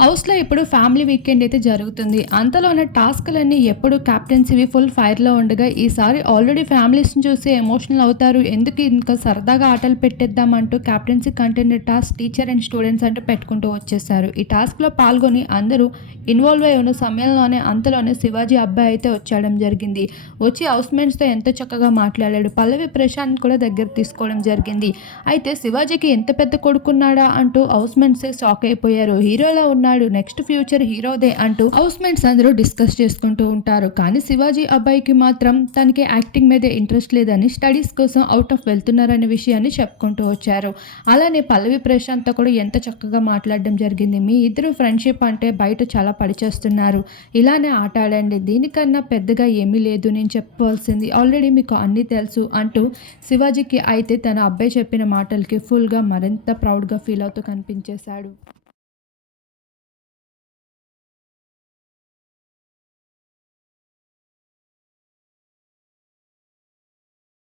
హౌస్లో ఇప్పుడు family weekend అయితే జరుగుతుంది. అంతలోనే టాస్క్లన్నీ ఎప్పుడు క్యాప్టెన్సీవి ఫుల్ ఫైర్లో ఉండగా ఈసారి ఆల్రెడీ ఫ్యామిలీస్ని చూసి ఎమోషనల్ అవుతారు. ఎందుకు ఇంకా సరదాగా ఆటలు పెట్టేద్దామంటూ captaincy content task teacher and students అంటూ పెట్టుకుంటూ వచ్చేసారు ఈ టాస్క్లో పాల్గొని అందరూ ఇన్వాల్వ్ అయి ఉన్న సమయంలోనే అంతలోనే శివాజీ అబ్బాయి అయితే వచ్చాడం జరిగింది. వచ్చి హౌస్మేట్స్తో ఎంతో చక్కగా మాట్లాడాడు. పల్లవి ప్రశాంత్ కూడా దగ్గర తీసుకోవడం జరిగింది. అయితే శివాజీకి ఎంత పెద్ద కొడుకున్నాడా అంటూ హౌస్మేట్సే షాక్ అయిపోయారు. హీరోలో ఉన్న ఉన్నాడు. నెక్స్ట్ ఫ్యూచర్ హీరోదే అంటూ హౌస్ మేట్స్ అందరూ డిస్కస్ చేసుకుంటూ ఉంటారు. కానీ శివాజీ అబ్బాయికి మాత్రం తనకి యాక్టింగ్ మీద ఇంట్రెస్ట్ లేదని స్టడీస్ కోసం అవుట్ ఆఫ్ వెళ్తున్నారనే విషయాన్ని చెప్పుకుంటూ వచ్చారు. అలానే పల్లవి ప్రశాంత్ కూడా ఎంత చక్కగా మాట్లాడడం జరిగింది. మీ ఇద్దరు ఫ్రెండ్షిప్ అంటే బయట చాలా పడిచేస్తున్నారు ఇలానే ఆట ఆడండి. దీనికన్నా పెద్దగా ఏమీ లేదు. నేను చెప్పవలసింది ఆల్రెడీ మీకు అన్నీ తెలుసు అంటూ శివాజీకి అయితే తన అబ్బాయి చెప్పిన మాటలకి ఫుల్గా మరింత ప్రౌడ్గా ఫీల్ అవుతూ కనిపించేశాడు.